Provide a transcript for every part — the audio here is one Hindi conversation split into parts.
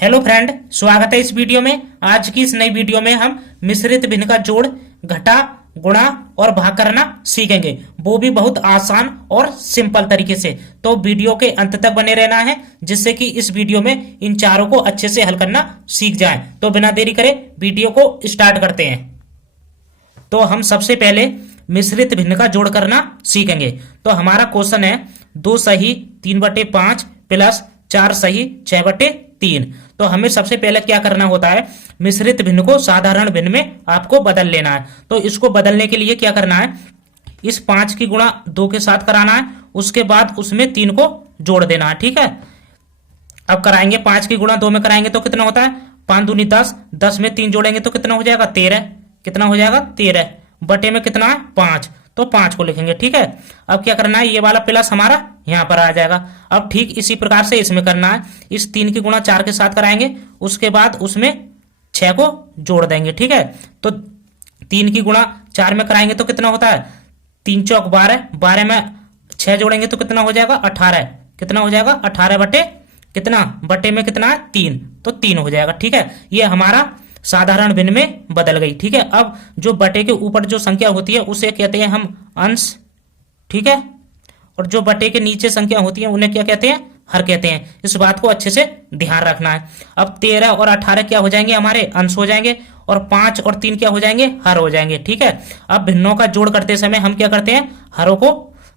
हेलो फ्रेंड, स्वागत है इस वीडियो में। आज की इस नई वीडियो में हम मिश्रित भिन्न का जोड़, घटा, गुणा और भाग करना सीखेंगे, वो भी बहुत आसान और सिंपल तरीके से। तो वीडियो के अंत तक बने रहना है, जिससे कि इस वीडियो में इन चारों को अच्छे से हल करना सीख जाएं। तो बिना देरी करे वीडियो को स्टार्ट करते हैं। तो हम सबसे पहले मिश्रित भिन्न का जोड़ करना सीखेंगे। तो हमारा क्वेश्चन है 2 सही 3/5 प्लस 4 सही 6/3। तो हमें सबसे पहले क्या करना होता है, मिश्रित भिन्न को साधारण भिन्न में आपको बदल लेना है। तो इसको बदलने के लिए क्या करना है, इस 5 की गुणा 2 के साथ कराना है, उसके बाद उसमें 3 को जोड़ देना है। ठीक है, अब कराएंगे 5 की गुणा 2 में कराएंगे तो कितना होता है 5 दूनी 10, 10 में 3 जोड़ेंगे तो कितना हो जाएगा 13, कितना हो जाएगा 13 बटे में कितना है 5, तो 5 को लिखेंगे। ठीक है, अब क्या करना है, ये वाला प्लस हमारा यहां पर आ जाएगा। अब ठीक इसी प्रकार से इसमें करना है, इस 3 की गुणा 4 के साथ कराएंगे, उसके बाद उसमें 6 को जोड़ देंगे। ठीक है, तो 3 की गुणा 4 में कराएंगे तो कितना होता है 3 चौक 12, 12 में 6 जोड़ेंगे तो कितना हो जाएगा 18, कितना हो जाएगा 18 बटे कितना बटे में कितना है 3, तो 3 हो जाएगा। ठीक है, ये हमारा साधारण भिन्न में बदल गई। ठीक है, अब जो बटे के ऊपर जो संख्या होती है उसे कहते हैं हम अंश। ठीक है, और जो बटे के नीचे संख्या होती है उन्हें क्या कहते हैं, हर कहते हैं। इस बात को अच्छे से ध्यान रखना है। अब 13 और 18 क्या हो जाएंगे, हमारे अंश हो जाएंगे, और 5 और 3 क्या हो जाएंगे, हर हो जाएंगे। ठीक है, अब भिन्नों का जोड़ करते समय हम क्या करते हैं,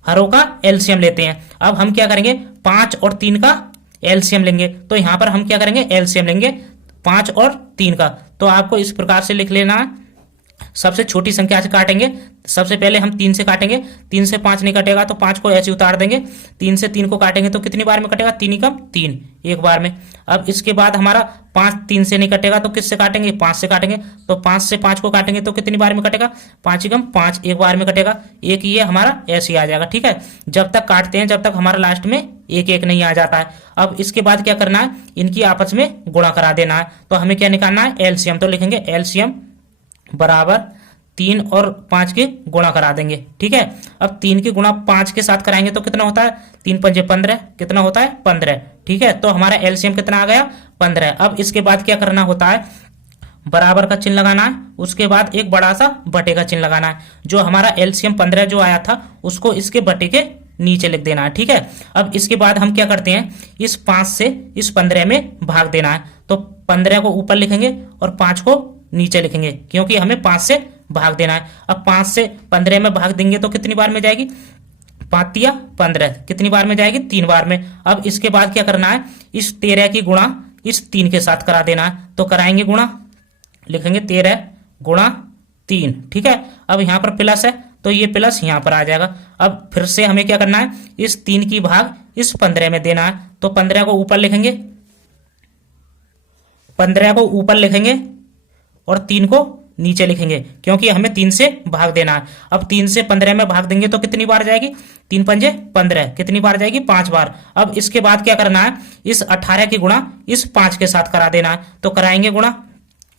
हरों का एलसीएम लेते हैं। अब हम क्या करेंगे 5 और 3 का एलसीएम लेंगे। तो यहां पर हम क्या करेंगे, एलसीएम लेंगे 5 और 3 का। तो आपको इस प्रकार से लिख लेना है, सबसे छोटी संख्या से काटेंगे। सबसे पहले हम 3 से काटेंगे, 3 से 5 नहीं कटेगा तो 5 को ऐसे उतार देंगे। 3 से 3 को काटेंगे तो कितनी बार में कटेगा, 3 ही कम 3, एक बार में। अब इसके बाद हमारा 5 3 से नहीं कटेगा तो किससे काटेंगे, 5 से काटेंगे। तो 5 से 5 को काटेंगे तो कितनी बार में कटेगा, 5 ही कम 5, एक बार में कटेगा। एक ये हमारा ऐसे ही आ जाएगा। ठीक है, जब तक काटते हैं जब तक हमारा लास्ट में एक एक नहीं आ जाता है। अब इसके बाद क्या करना है, इनकी आपस में गुणा करा देना है। तो हमें क्या निकालना है, एलसीएम। तो लिखेंगे एलसीएम बराबर 3 और 5 की गुणा करा देंगे। ठीक है, अब 3 की गुणा 5 के साथ कराएंगे तो कितना होता है 3 पंजे 15, कितना होता है 15। ठीक है, तो हमारा एलसीएम कितना आ गया 15। अब इसके बाद क्या करना होता है, बराबर का चिन्ह लगाना है, उसके बाद एक बड़ा सा बटे का चिन्ह लगाना है। जो हमारा एलसीएम 15 जो आया था उसको इसके बटे के नीचे लिख देना है। ठीक है, अब इसके बाद हम क्या करते हैं, इस 5 से इस 15 में भाग देना है। तो 15 को ऊपर लिखेंगे और 5 को नीचे लिखेंगे, क्योंकि हमें 5 से भाग देना है। अब 5 से 15 में भाग देंगे तो कितनी बार में जाएगी, 5 या 15, कितनी बार में जाएगी 3 बार में। अब इसके बाद क्या करना है, इस 13 की गुणा इस 3 के साथ करा देना है। तो कराएंगे गुणा, लिखेंगे 13 गुणा 3। ठीक है, अब यहां पर प्लस है तो ये प्लस यहां पर आ जाएगा। अब फिर से हमें क्या करना है, इस 3 की भाग इस 15 में देना है। तो 15 को ऊपर लिखेंगे, 15 को ऊपर लिखेंगे और 3 को नीचे लिखेंगे, क्योंकि हमें 3 से भाग देना है। अब 3 से 15 में भाग देंगे तो कितनी बार जाएगी, 3 पंजे 15, कितनी बार जाएगी 5 बार। अब इसके बाद क्या करना है, इस 18 की गुणा इस 5 के साथ करा देना है। तो कराएंगे गुणा,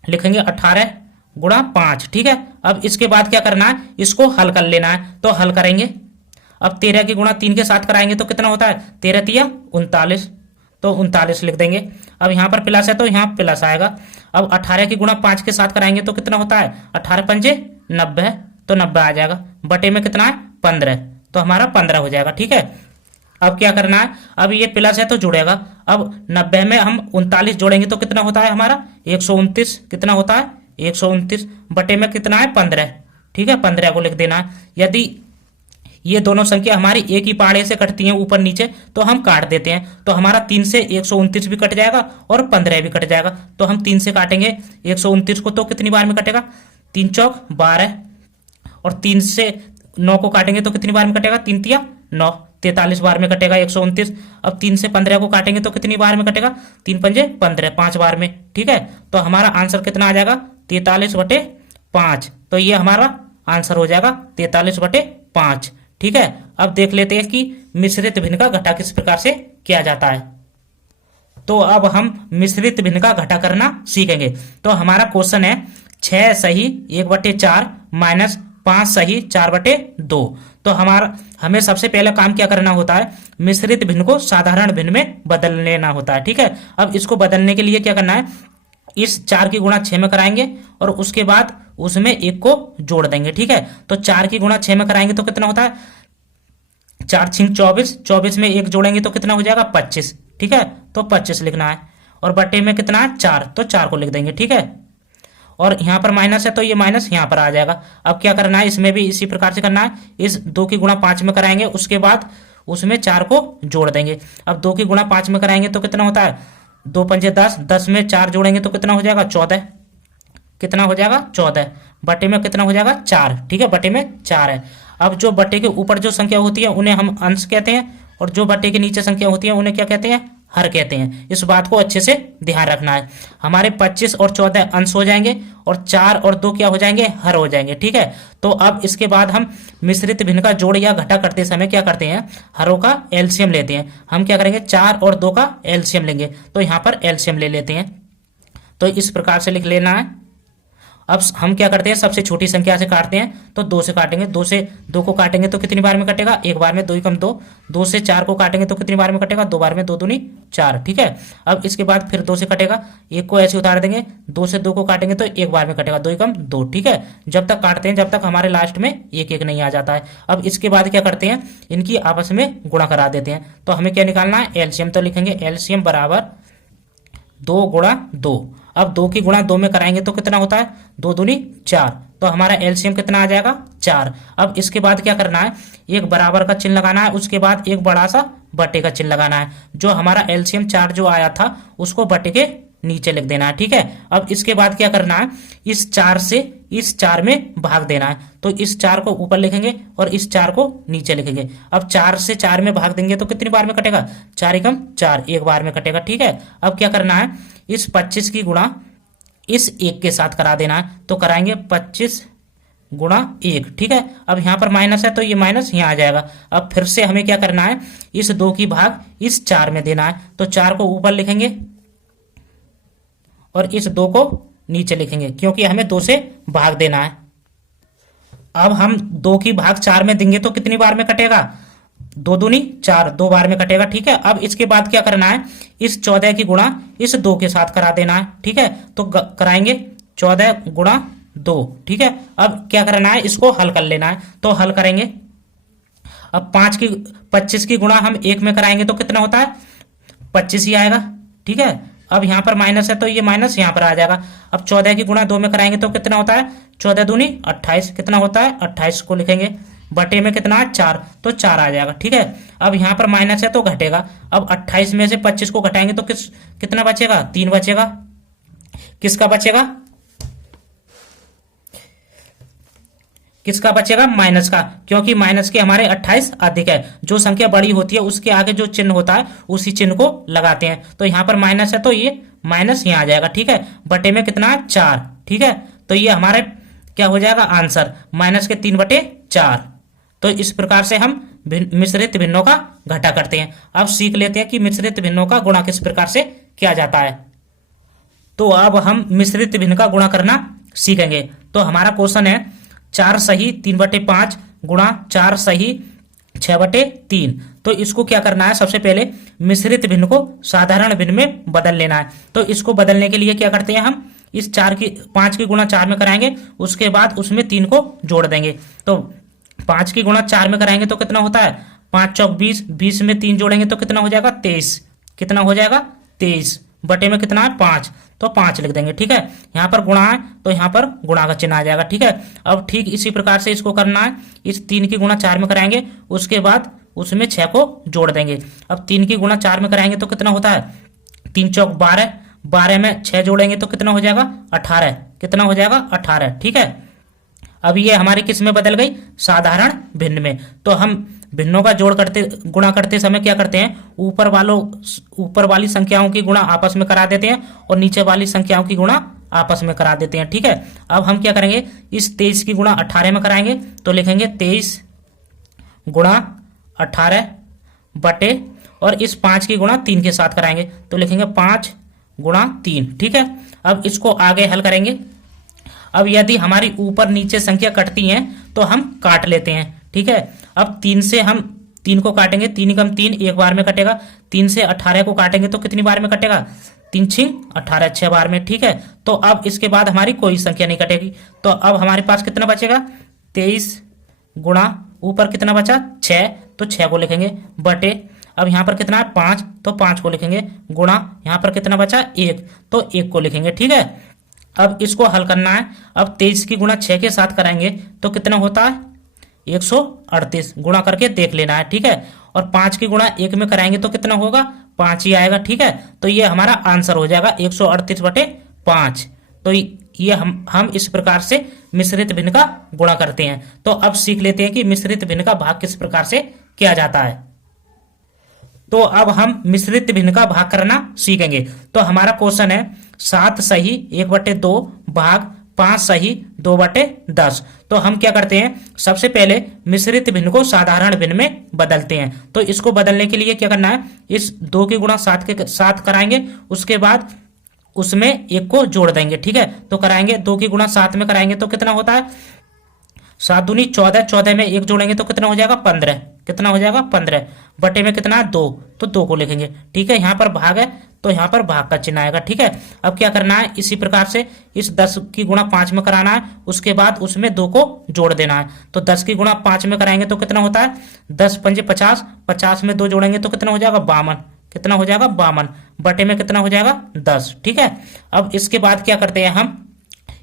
लिखेंगे 18 गुणा 5। ठीक है, अब इसके बाद क्या करना है, इसको हल कर लेना है। तो हल करेंगे, अब 13 की गुणा 3 के साथ कराएंगे तो कितना होता है 13 तिया 39, तो 39 लिख देंगे। अब यहां पर प्लस है तो यहां प्लस आएगा। अब 18 की गुणा 5 के साथ कराएंगे तो कितना होता है 18 पंजे 90, तो 90 आ जाएगा। बटे में कितना है 15, तो हमारा 15 हो जाएगा। ठीक है, अब क्या करना है, अब ये प्लस है तो जुड़ेगा। अब 90 में हम 39 जोड़ेंगे तो कितना होता है हमारा 129, कितना होता है 129 बटे में कितना है 15। ठीक है, 15 को लिख देना है। यदि ये दोनों संख्या हमारी एक ही पाड़े से कटती हैं ऊपर नीचे तो हम काट देते हैं। तो हमारा 3 से 129 भी कट जाएगा और 15 भी कट जाएगा। तो हम 3 से काटेंगे 129 को तो कितनी बार में कटेगा, 3 चौक 12, और 3 से 9 को काटेंगे तो कितनी बार में कटेगा, 3 तिया 9, 43 बार में कटेगा 129। अब 3 से 15 को काटेंगे तो कितनी बार में कटेगा, 3 पंजे 15, 5 बार में। ठीक है, तो हमारा आंसर कितना आ जाएगा 43/5। तो ये हमारा आंसर हो जाएगा 43/5। ठीक है, अब देख लेते हैं कि मिश्रित भिन्न का घटा किस प्रकार से किया जाता है। तो अब हम मिश्रित भिन्न का घटा करना सीखेंगे। तो हमारा क्वेश्चन है 6 सही 1/4 माइनस 5 सही 4/2। तो हमें सबसे पहले काम क्या करना होता है, मिश्रित भिन्न को साधारण भिन्न में बदल लेना होता है। ठीक है, अब इसको बदलने के लिए क्या करना है, इस 4 की गुणा 6 में कराएंगे और उसके बाद उसमें 1 को जोड़ देंगे। ठीक है, तो 4 की गुणा 6 में कराएंगे तो कितना होता है, 4 छिंग 24, 24 में 1 जोड़ेंगे तो कितना हो जाएगा 25। ठीक है, तो 25 लिखना है और बटे में कितना है 4, तो 4 को लिख देंगे। ठीक है, और यहाँ पर माइनस है तो ये माइनस यहाँ पर आ जाएगा। अब क्या करना है, इसमें भी इसी प्रकार से करना है, इस 2 की गुणा 5 में कराएंगे, उसके बाद उसमें 4 को जोड़ देंगे। अब 2 की गुणा 5 में कराएंगे तो कितना होता है, 2 पंजे 10, 10 में 4 जोड़ेंगे तो कितना हो जाएगा 14, कितना हो जाएगा 14, बटे में कितना हो जाएगा 4। ठीक है, बटे में 4 है। अब जो बटे के ऊपर जो संख्या होती है उन्हें हम अंश कहते हैं और जो बटे के नीचे संख्या होती है उन्हें क्या कहते हैं, हर कहते हैं। इस बात को अच्छे से ध्यान रखना है। हमारे 25 और 14 अंश हो जाएंगे और 4 और 2 क्या हो जाएंगे, हर हो जाएंगे। ठीक है, तो अब इसके बाद हम मिश्रित भिन्न का जोड़ या घटा करते समय क्या करते हैं, हरों का एलसीएम लेते हैं। हम क्या करेंगे, 4 और 2 का एलसीएम लेंगे, तो यहाँ पर एलसीएम ले लेते हैं। तो इस प्रकार से लिख लेना है। अब हम क्या करते हैं, सबसे छोटी संख्या से काटते हैं, तो 2 से काटेंगे, 2 से 2 को काटेंगे तो कितनी बार में कटेगा, एक बार में, 2 कम 2। 2 से 4 को काटेंगे तो कितनी बार में कटेगा, 2 बार में, 2 दूनी 4। ठीक है, अब इसके बाद फिर 2 से कटेगा, 1 को ऐसे उतार देंगे, 2 से 2 को काटेंगे तो एक बार में कटेगा, 2 कम 2। ठीक है, जब तक काटते हैं जब तक हमारे लास्ट में 1 नहीं आ जाता है। अब इसके बाद क्या करते हैं, इनकी आपस में गुणा करा देते हैं। तो हमें क्या निकालना है, एलसीएम। तो लिखेंगे एलसीएम बराबर 2 गुणा 2। अब 2 की गुणा 2 में कराएंगे तो कितना होता है, 2 दूनी 4, तो हमारा एलसीएम कितना आ जाएगा 4। अब इसके बाद क्या करना है, एक बराबर का चिन्ह लगाना है, उसके बाद एक बड़ा सा बटे का चिन्ह लगाना है। जो हमारा एलसीएम 4 जो आया था उसको बटे के नीचे लिख देना है। ठीक है, अब इसके बाद क्या करना है, इस 4 से इस 4 में भाग देना है। तो इस 4 को ऊपर लिखेंगे और इस 4 को नीचे लिखेंगे। अब 4 से 4 में भाग देंगे तो कितनी बार में कटेगा, 4 एकम 4, एक बार में कटेगा। ठीक है, अब क्या करना है, इस 25 की गुणा इस 1 के साथ करा देना है। तो कराएंगे 25 गुणा 1। ठीक है, अब यहाँ पर माइनस है तो ये माइनस यहाँ आ जाएगा। अब फिर से हमें क्या करना है, इस 2 की भाग इस 4 में देना है। तो 4 को ऊपर लिखेंगे और इस 2 को नीचे लिखेंगे, क्योंकि हमें 2 से भाग देना है। अब हम 2 की भाग 4 में देंगे तो कितनी बार में कटेगा, 2 दूनी 4, 2 बार में कटेगा। ठीक है, अब इसके बाद क्या करना है, इस 14 की गुणा इस 2 के साथ करा देना है। ठीक है, तो कराएंगे 14 गुणा 2। ठीक है, अब क्या करना है, इसको हल कर लेना है। तो हल करेंगे, अब 25 की गुणा हम 1 में कराएंगे तो कितना होता है, 25 ही आएगा। ठीक है, अब यहाँ पर माइनस है तो ये माइनस यहाँ पर आ जाएगा। अब 14 की गुणा 2 में कराएंगे तो कितना होता है, 14 दूनी 28, कितना होता है 28 को लिखेंगे, बटे में कितना है 4, तो 4 आ जाएगा। ठीक है, अब यहाँ पर माइनस है तो घटेगा। अब 28 में से 25 को घटाएंगे तो कितना बचेगा, 3 बचेगा। किसका बचेगा, किसका बचेगा, माइनस का, क्योंकि माइनस के हमारे 28 अधिक है। जो संख्या बड़ी होती है उसके आगे जो चिन्ह होता है उसी चिन्ह को लगाते हैं। तो यहाँ पर माइनस है तो ये माइनस यहाँ आ जाएगा। ठीक है, बटे में कितना है 4। ठीक है, तो ये हमारे क्या हो जाएगा आंसर, माइनस के 3/4। तो इस प्रकार से हम मिश्रित भिन्नों का घटा करते हैं। अब सीख लेते हैं कि मिश्रित भिन्नों का गुणा किस प्रकार से किया जाता है। तो अब हम मिश्रित भिन्न का गुणा करना सीखेंगे। तो हमारा क्वेश्चन है 4 सही 3/5 गुणा 4 सही 6/3। तो इसको क्या करना है, सबसे पहले मिश्रित भिन्न को साधारण भिन्न में बदल लेना है। तो इसको बदलने के लिए क्या करते हैं, हम इस 5 की गुणा 4 में कराएंगे, उसके बाद उसमें 3 को जोड़ देंगे। तो 5 की गुणा 4 में कराएंगे तो कितना होता है, 5 चौक 20, 20 में 3 जोड़ेंगे तो कितना हो जाएगा 23, कितना हो जाएगा 23, बटे में कितना है 5, तो 5 लिख देंगे। ठीक है, यहाँ पर गुणा है तो यहाँ पर गुणा का चिन्ह आ जाएगा। ठीक है, अब ठीक इसी प्रकार से इसको करना है, इस 3 की गुणा 4 में कराएंगे, उसके बाद उसमें 6 को जोड़ देंगे। अब 3 की गुणा 4 में कराएंगे तो कितना होता है, 3 चौक 12, 12 में 6 जोड़ेंगे तो कितना हो जाएगा 18, कितना हो जाएगा 18। ठीक है, अब ये हमारी किस में बदल गई, साधारण भिन्न में। तो हम भिन्नों का जोड़ करते गुणा करते समय क्या करते हैं, ऊपर वाली संख्याओं की गुणा आपस में करा देते हैं और नीचे वाली संख्याओं की गुणा आपस में करा देते हैं। ठीक है, अब हम क्या करेंगे, इस 23 की गुणा 18 में कराएंगे तो लिखेंगे 23 गुणा 18 बटे, और इस 5 की गुणा 3 के साथ कराएंगे तो लिखेंगे 5 गुणा 3। ठीक है, अब इसको आगे हल करेंगे। अब यदि हमारी ऊपर नीचे संख्या कटती हैं तो हम काट लेते हैं। ठीक है, अब 3 से हम 3 को काटेंगे, 3 कम 3 एक बार में कटेगा। 3 से 18 को काटेंगे तो कितनी बार में कटेगा? 3 छिंग 18 6 बार में, ठीक है। तो अब इसके बाद हमारी कोई संख्या नहीं कटेगी। तो अब हमारे पास कितना बचेगा? 23 गुणा ऊपर कितना बचा? 6, तो 6 को लिखेंगे बटे, अब यहाँ पर कितना है? 5, तो 5 को लिखेंगे गुणा, यहाँ पर कितना बचा? 1, तो 1 को लिखेंगे, ठीक है। अब इसको हल करना है। अब 23 की गुणा 6 के साथ कराएंगे तो कितना होता है? 138, गुणा करके देख लेना है, ठीक है। और 5 की गुणा 1 में कराएंगे तो कितना होगा? 5 ही आएगा, ठीक है। तो ये हमारा आंसर हो जाएगा 138 बटे 5। तो ये हम इस प्रकार से मिश्रित भिन्न का गुणा करते हैं। तो अब सीख लेते हैं कि मिश्रित भिन्न का भाग किस प्रकार से किया जाता है। तो अब हम मिश्रित भिन्न का भाग करना सीखेंगे। तो हमारा क्वेश्चन है 7 सही 1/2 भाग 5 सही 2/10। तो हम क्या करते हैं? सबसे पहले मिश्रित भिन्न को साधारण भिन्न में बदलते हैं। तो इसको बदलने के लिए क्या करना है? इस 2 की गुणा 7 के साथ कराएंगे, उसके बाद उसमें 1 को जोड़ देंगे, ठीक है। तो कराएंगे 2 की गुणा 7 में कराएंगे तो कितना होता है? 7 दूनी 14, 14 में 1 जोड़ेंगे तो कितना हो जाएगा? 15, कितना हो जाएगा? 15 बटे में कितना है? 2, तो 2 को लिखेंगे, ठीक है। यहाँ पर भाग है तो यहाँ पर भाग का चिन्ह आएगा, ठीक है। अब क्या करना है? इसी प्रकार से इस 10 की गुणा 5 में कराना है, उसके बाद उसमें 2 को जोड़ देना है। तो 10 की गुणा 5 में कराएंगे तो कितना होता है? 10 पंजे 50, 50 में 2 जोड़ेंगे तो कितना हो जाएगा? 52, कितना हो जाएगा? 52 बटे में कितना हो जाएगा? 10, ठीक है। अब इसके बाद क्या करते हैं हम?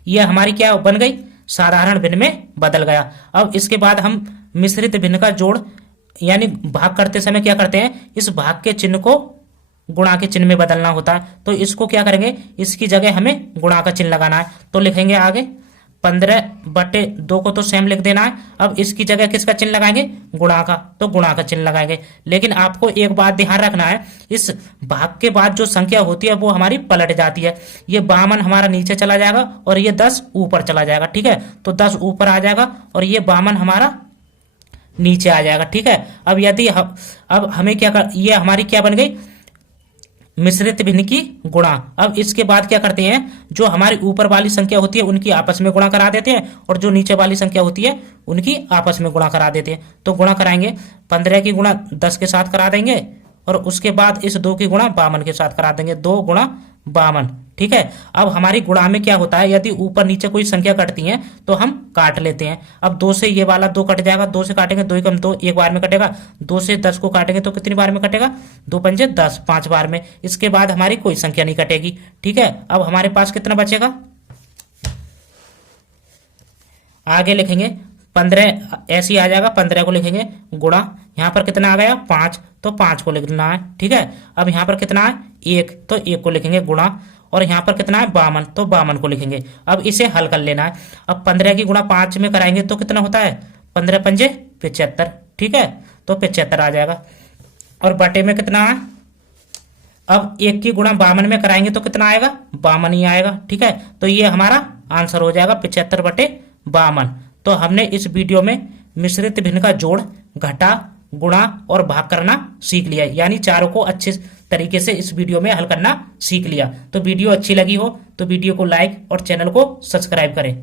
ये हमारी क्या बन गई? साधारण भिन्न में बदल गया। अब इसके बाद हम मिश्रित भिन्न का जोड़ यानी भाग करते समय क्या करते हैं? इस भाग के चिन्ह को गुणा के चिन्ह में बदलना होता है। तो इसको क्या करेंगे? इसकी जगह हमें गुणा का चिन्ह लगाना है। तो लिखेंगे आगे 15/2 को तो सेम लिख देना है। अब इसकी जगह किसका चिन्ह लगाएंगे? गुणा का, तो गुणा का चिन्ह लगाएंगे। लेकिन आपको एक बात ध्यान रखना है, इस भाग के बाद जो संख्या होती है वो हमारी पलट जाती है। ये 52 हमारा नीचे चला जाएगा और ये 10 ऊपर चला जाएगा, ठीक है। तो 10 ऊपर आ जाएगा और ये 52 हमारा नीचे आ जाएगा, ठीक है। अब यदि अब हमें ये हमारी क्या बन गई? मिश्रित भिन्न की गुणा। अब इसके बाद क्या करते हैं? जो हमारी ऊपर वाली संख्या होती है उनकी आपस में गुणा करा देते हैं और जो नीचे वाली संख्या होती है उनकी आपस में गुणा करा देते हैं। तो गुणा कराएंगे, 15 की गुणा 10 के साथ करा देंगे और उसके बाद इस 2 की गुणा 52 के साथ करा देंगे, 2 गुणा 52, ठीक है। अब हमारी गुणा में क्या होता है? यदि ऊपर नीचे कोई संख्या कटती है तो हम काट लेते हैं। अब 2 से ये वाला 2 कट जाएगा, 2 से काटेंगे 2 कम 2 एक बार में कटेगा। 2 से 10 को काटेंगे तो कितनी बार में कटेगा? 2 पंजे 10, 5 बार में। इसके बाद हमारी कोई संख्या नहीं कटेगी, ठीक है। अब हमारे पास कितना बचेगा? आगे लिखेंगे 15 ऐसे ही आ जाएगा, 15 को लिखेंगे गुणा, यहाँ पर कितना आ गया? 5, तो 5 को लिखना है, ठीक है। अब यहाँ पर कितना है? 1, तो 1 को लिखेंगे गुणा, और यहाँ पर कितना है? 52, तो 52 को लिखेंगे। अब इसे हल कर लेना है। अब 15 की गुणा 5 में कराएंगे तो कितना होता है? 15 पंजे 75, ठीक है। तो 75 आ जाएगा और बटे में कितना है? अब 1 की गुणा 52 में कराएंगे तो कितना आएगा? 52 ही आएगा, ठीक है। तो ये हमारा आंसर हो जाएगा 75/52। तो हमने इस वीडियो में मिश्रित भिन्न का जोड़, घटा, गुणा और भाग करना सीख लिया, यानी चारों को अच्छे तरीके से इस वीडियो में हल करना सीख लिया। तो वीडियो अच्छी लगी हो तो वीडियो को लाइक और चैनल को सब्सक्राइब करें।